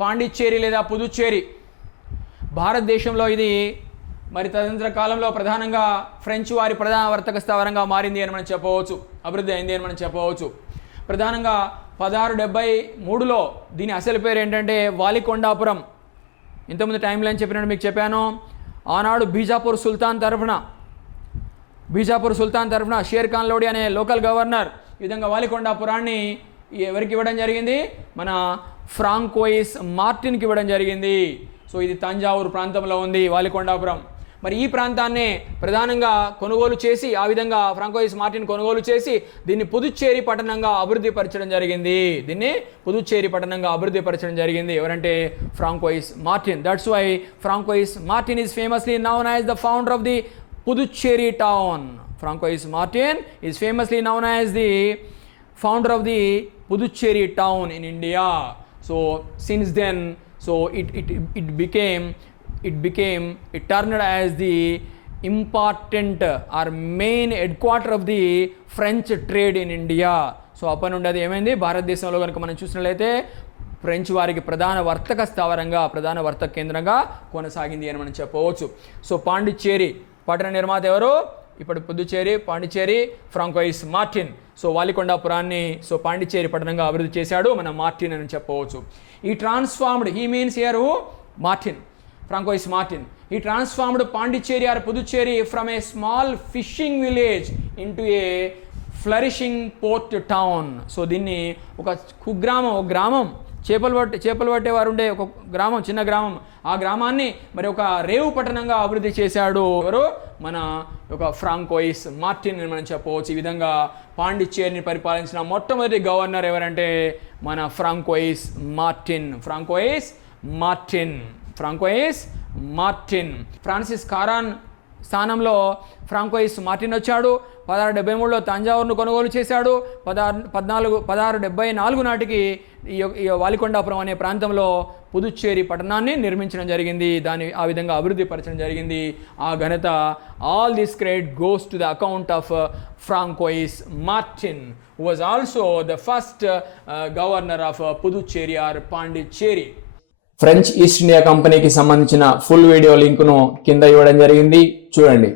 పాండిచ్చేరి లేదా పుదుచ్చేరి. భారతదేశంలో ఇది మరి తదనంతర కాలంలో ప్రధానంగా ఫ్రెంచ్ వారి ప్రధాన వర్తక స్థావరంగా మారింది అని మనం చెప్పవచ్చు, అభివృద్ధి అయింది అని మనం చెప్పవచ్చు. ప్రధానంగా 1673లో దీని అసలు పేరు ఏంటంటే వాలికొండాపురం. ఇంతకుముందు టైం లైన్ చెప్పినట్టు మీకు చెప్పాను. ఆనాడు బీజాపూర్ సుల్తాన్ తరఫున షేర్ ఖాన్ లోడి అనే లోకల్ గవర్నర్ ఈ విధంగా వాలికొండాపురాన్ని ఎవరికి ఇవ్వడం జరిగింది? మన ఫ్రాంకోయిస్ మార్టిన్కి ఇవ్వడం జరిగింది. సో ఇది తంజావూరు ప్రాంతంలో ఉంది వాలికొండాపురం. మరి ఈ ప్రాంతాన్ని ప్రధానంగా కొనుగోలు చేసి ఆ విధంగా ఫ్రాంకోయిస్ మార్టిన్ కొనుగోలు చేసి దీన్ని పుదుచ్చేరి పట్టణంగా అభివృద్ధి పరచడం జరిగింది. ఎవరంటే Francois Martin. That's why Francois Martin is famously known as the founder of the Puducherry town. Francois Martin is famously known as the founder of the Puducherry town in India. So since then, so it turned as the important or main headquarter of the French trade in India. So అప్పటి నుండి అది ఏమైంది? భారతదేశంలో కనుక మనం చూసినట్లయితే French వారికి ప్రధాన వర్తక స్థావరంగా, ప్రధాన వర్తక కేంద్రంగా కొనసాగింది అని మనం చెప్పవచ్చు. సో పాండిచ్చేరి పట్టణ నిర్మాత ఎవరు? ఇప్పుడు Puducherry, Pondicherry, Francois Martin. So వాలికొండాపురాన్ని సో పాండిచ్చేరి పట్టణంగా అభివృద్ధి చేశాడు మన మార్టిన్ అని చెప్పవచ్చు. ఈ transformed, he means here Martin, Francois Martin. ఈ transformed Pondicherry or Puducherry from a small fishing village into a flourishing port town. So దీన్ని ఒక కుగ్రామం, ఒక గ్రామం, చేపలు పట్టేవారు ఉండే ఒక గ్రామం, చిన్న గ్రామం, ఆ గ్రామాన్ని మరి ఒక రేవు పట్టణంగా అభివృద్ధి చేశాడు ఎవరు? మన ఒక ఫ్రాంకోయిస్ మార్టిన్ అని మనం చెప్పవచ్చు. ఈ విధంగా పాండిచ్చేరిని పరిపాలించిన మొట్టమొదటి గవర్నర్ ఎవరంటే మన ఫ్రాంకోయిస్ మార్టిన్. ఫ్రాన్సిస్ కారాన్ స్థానంలో ఫ్రాంకోయిస్ మార్టిన్ వచ్చాడు. 1673లో తంజావూరును కొనుగోలు చేశాడు. 1674 నాటికి ఈ వాలికొండాపురం అనే ప్రాంతంలో పుదుచ్చేరి పట్టణాన్ని నిర్మించడం జరిగింది. దాన్ని ఆ విధంగా అభివృద్ధి పరచడం జరిగింది. ఆ ఘనత, all this credit goes to the account of Francois Martin, who was also the first governor of Puducherry or Pondicherry. French East India కంపెనీకి సంబంధించిన ఫుల్ వీడియో లింకును కింద ఇవ్వడం జరిగింది, చూడండి.